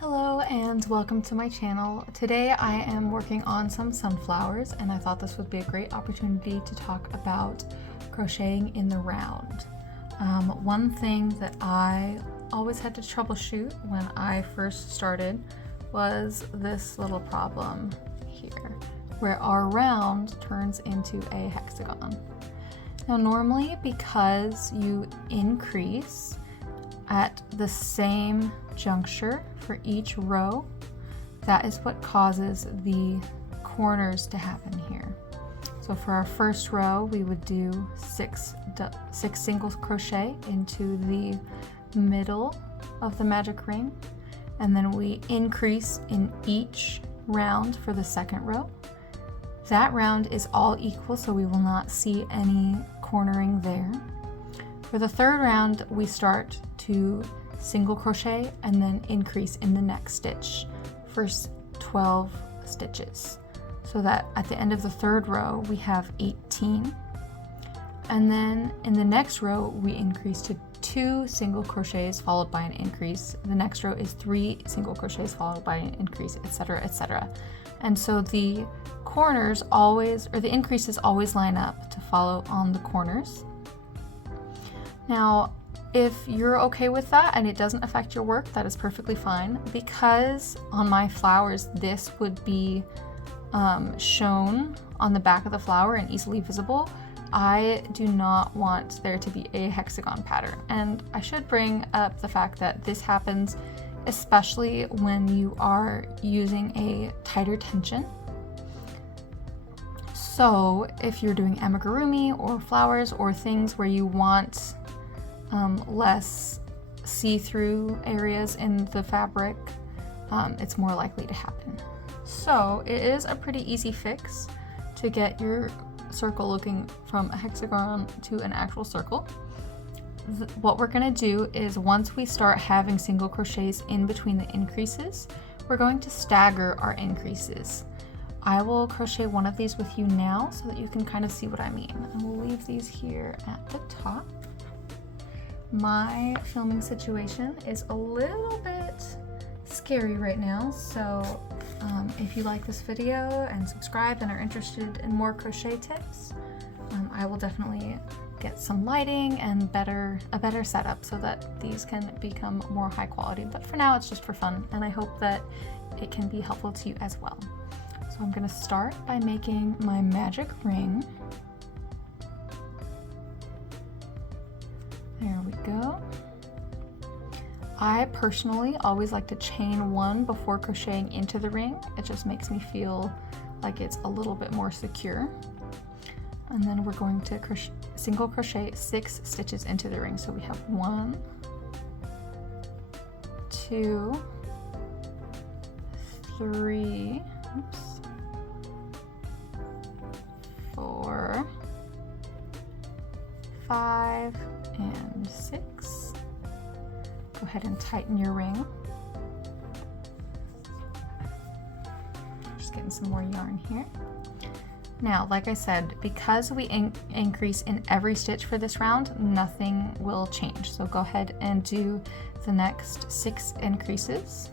Hello and welcome to my channel. Today I am working on some sunflowers and I thought this would be a great opportunity to talk about crocheting in the round. One thing that I always had to troubleshoot when I first started was this little problem here, where our round turns into a hexagon. Now normally, because you increase at the same juncture for each row, that is what causes the corners to happen here. So for our first row, we would do six single crochet into the middle of the magic ring, and then we increase in each round for the second row. That round is all equal, so we will not see any cornering there. For the third round, we start to single crochet and then increase in the next stitch for 12 stitches, so that at the end of the third row we have 18, and then in the next row we increase to 2 single crochets followed by an increase. The next row is 3 single crochets followed by an increase, etc., etc. And so the corners always, or the increases always line up to follow on the corners. Now, if you're okay with that and it doesn't affect your work, that is perfectly fine. Because on my flowers, this would be shown on the back of the flower and easily visible, I do not want there to be a hexagon pattern. And I should bring up the fact that this happens especially when you are using a tighter tension. So if you're doing amigurumi or flowers or things where you want less see-through areas in the fabric, it's more likely to happen. So it is a pretty easy fix to get your circle looking from a hexagon to an actual circle. What we're going to do is, once we start having single crochets in between the increases, we're going to stagger our increases. I will crochet one of these with you now so that you can kind of see what I mean. And we'll leave these here at the top. My filming situation is a little bit scary right now, so if you like this video and subscribe and are interested in more crochet tips, I will definitely get some lighting and a better setup so that these can become more high quality. But for now, it's just for fun, and I hope that it can be helpful to you as well. So I'm going to start by making my magic ring. There we go. I personally always like to chain one before crocheting into the ring. It just makes me feel like it's a little bit more secure. And then we're going to single crochet 6 stitches into the ring. So we have 1, 2, 3, 4, 5, and 6. Go ahead and tighten your ring. Just getting some more yarn here. Now, like I said, because we increase in every stitch for this round, nothing will change. So go ahead and do the next 6 increases.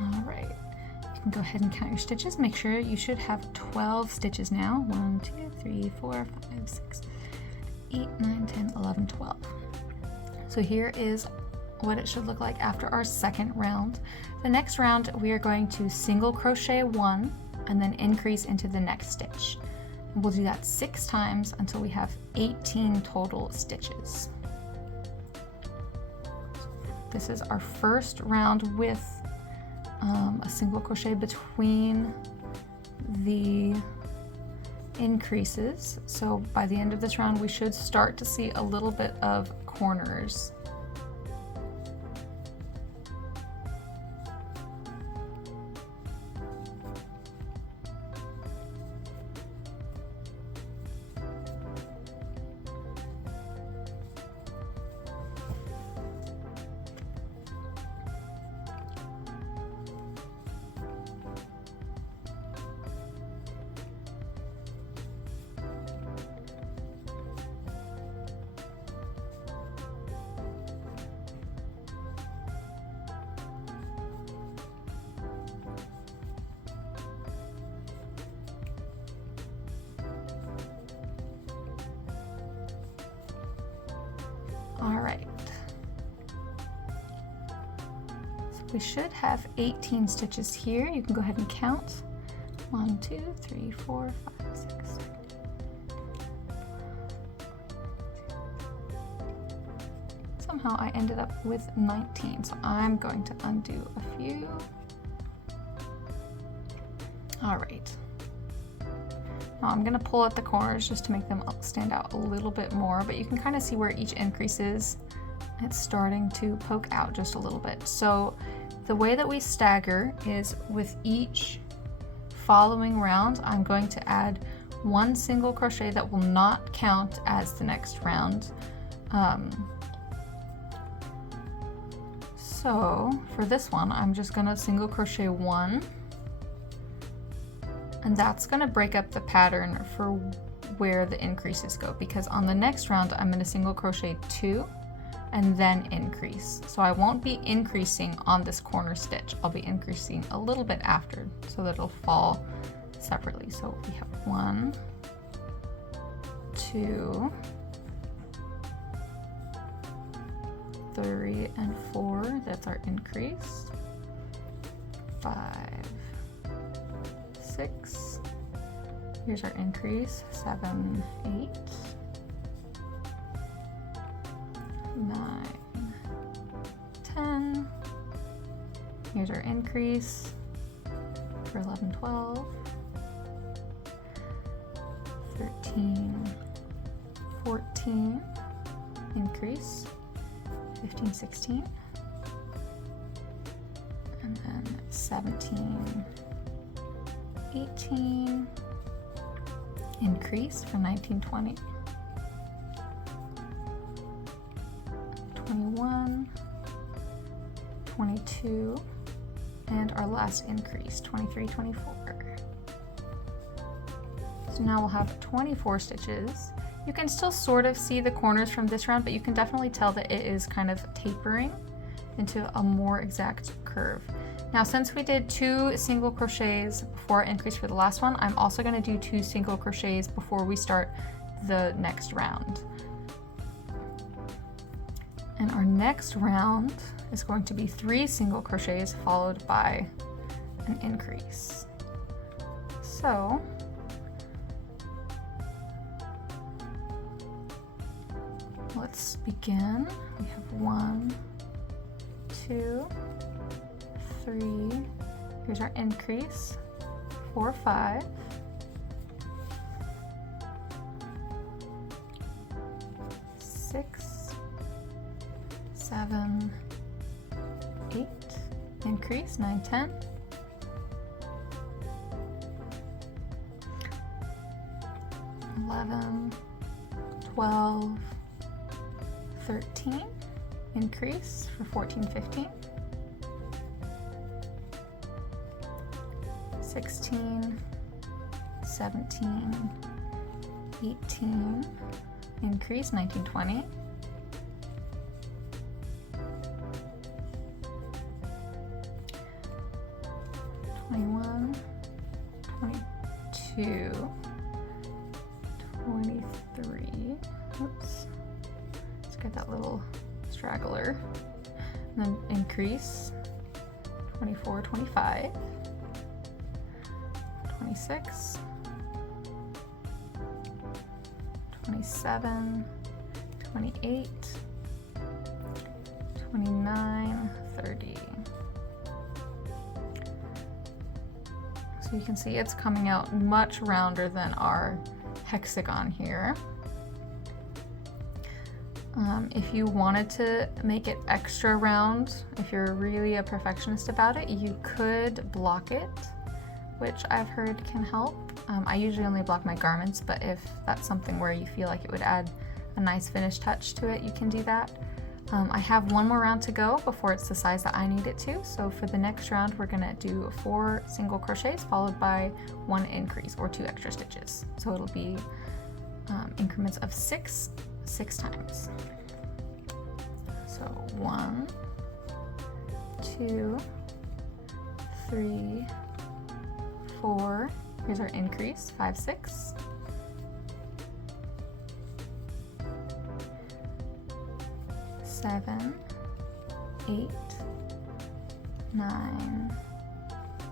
All right, you can go ahead and count your stitches. Make sure you should have 12 stitches now. 1, 2, 3, 4, 5, 6, 8, 9, 10, 11, 12. So here is what it should look like after our second round. The next round, we are going to single crochet 1 and then increase into the next stitch. And we'll do that 6 times until we have 18 total stitches. This is our first round with a single crochet between the increases. So by the end of this round, we should start to see a little bit of corners. All right, so we should have 18 stitches here. You can go ahead and count. 1, 2, 3, 4, 5, 6, 7. Somehow I ended up with 19, so I'm going to undo a few. All right. Now I'm going to pull at the corners just to make them stand out a little bit more, but you can kind of see where each increase is. It's starting to poke out just a little bit. So the way that we stagger is with each following round, I'm going to add one single crochet that will not count as the next round. So for this one, I'm just going to single crochet 1. And that's going to break up the pattern for where the increases go, because on the next round I'm going to single crochet 2 and then increase. So I won't be increasing on this corner stitch. I'll be increasing a little bit after so that it'll fall separately. So we have 1, 2, 3, and 4. That's our increase. 5, 6. Here's our increase. 7, 8, 9, 10. Here's our increase for 11, 12, 13, 14, increase, 15, 16, and then 17, 18, increase for 19, 20, 21, 22, and our last increase, 23, 24. So now we'll have 24 stitches. You can still sort of see the corners from this round, but you can definitely tell that it is kind of tapering into a more exact curve. Now, since we did 2 single crochets before our increase for the last one, I'm also going to do 2 single crochets before we start the next round. And our next round is going to be 3 single crochets followed by an increase. So let's begin. We have 1, 2, 3. Here's our increase. 4, 5. 6, 7, 8. Increase. 9, 10. 11, 12, 13, increase for 14, 15, 16, 17, 18, increase, 19, 20, 21, 22, 23, oops. Get that little straggler, and then increase, 24, 25, 26, 27, 28, 29, 30, So you can see it's coming out much rounder than our hexagon here. If you wanted to make it extra round, if you're really a perfectionist about it, you could block it, which I've heard can help. I usually only block my garments, but if that's something where you feel like it would add a nice finish touch to it, you can do that. I have one more round to go before it's the size that I need it to. So for the next round, we're gonna do 4 single crochets followed by 1 increase or 2 extra stitches. So it'll be increments of 6 times. So 1, 2, 3, 4. Here's our increase, 5, 6. 7, 8, 9,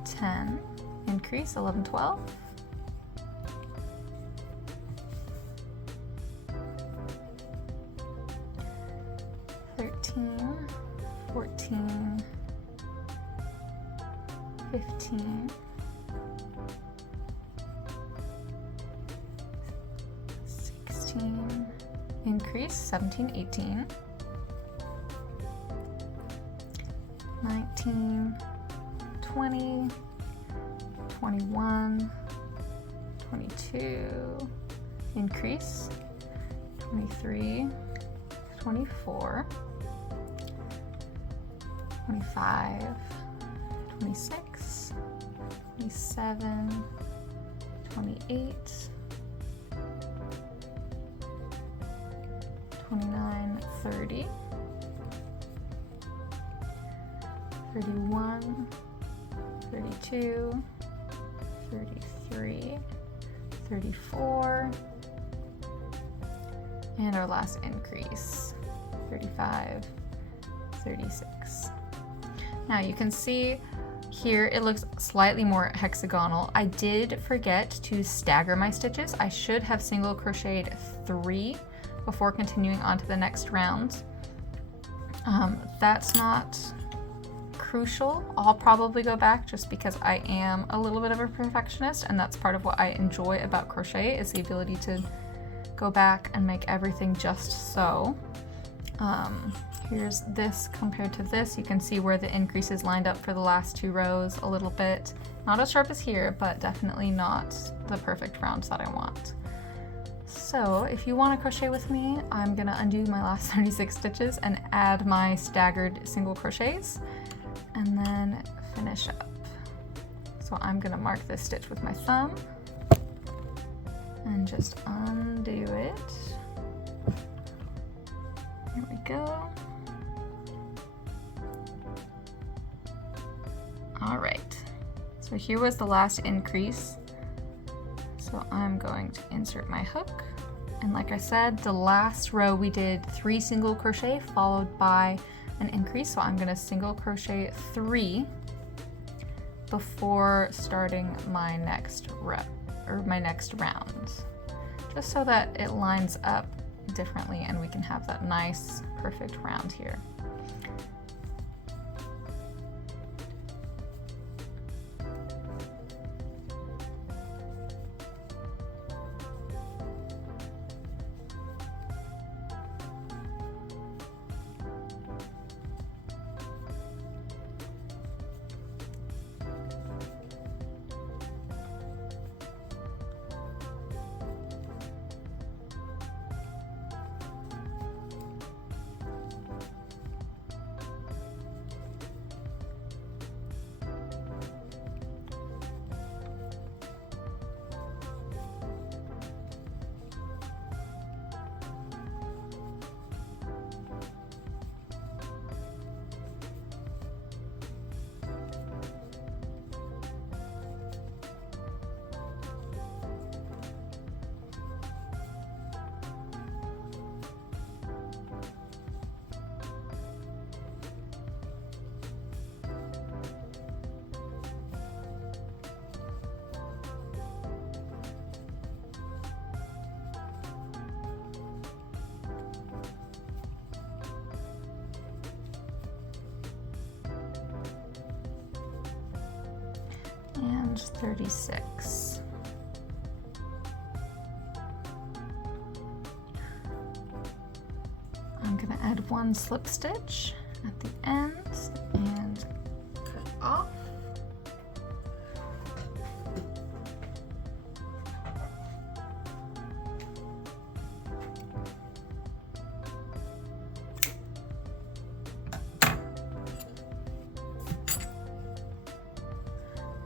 10. Increase, 11, 12. 13, 14, 15, 16, increase, 17, 18, 19, 20, 21, 22, increase, 23, 24, 25, 26, 27, 28, 29, 30, 31, 32, 33, 34, and our last increase, 35, 36. Now you can see here it looks slightly more hexagonal. I did forget to stagger my stitches. I should have single crocheted 3 before continuing on to the next round. That's not crucial. I'll probably go back just because I am a little bit of a perfectionist, and that's part of what I enjoy about crochet is the ability to go back and make everything just so. Here's this compared to this. You can see where the increases lined up for the last 2 rows a little bit. Not as sharp as here, but definitely not the perfect rounds that I want. So if you want to crochet with me, I'm gonna undo my last 36 stitches and add my staggered single crochets and then finish up. So I'm gonna mark this stitch with my thumb and just undo it. Here we go. All right, so here was the last increase. So I'm going to insert my hook. And like I said, the last row we did 3 single crochet followed by an increase. So I'm gonna single crochet 3 before starting my next round, just so that it lines up differently and we can have that nice, perfect round here. 36. I'm going to add one slip stitch at the end and cut off.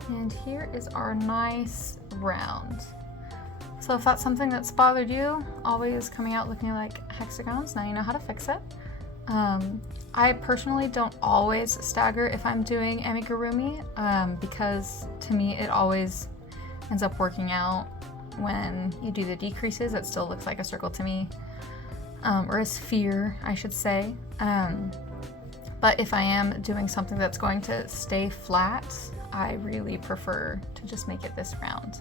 And here is our nice round. So if that's something that's bothered you, always coming out looking like hexagons, now you know how to fix it. I personally don't always stagger if I'm doing amigurumi because to me it always ends up working out. When you do the decreases, it still looks like a circle to me, or a sphere, I should say. But if I am doing something that's going to stay flat, I really prefer to just make it this round.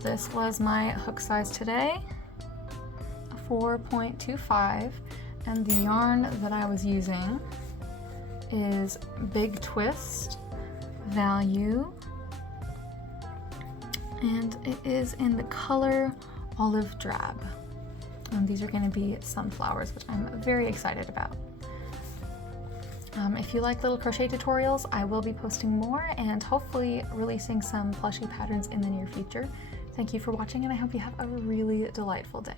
This was my hook size today, 4.25, and the yarn that I was using is Big Twist Value, and it is in the color Olive Drab. And these are going to be sunflowers, which I'm very excited about. If you like little crochet tutorials, I will be posting more and hopefully releasing some plushie patterns in the near future. Thank you for watching, and I hope you have a really delightful day.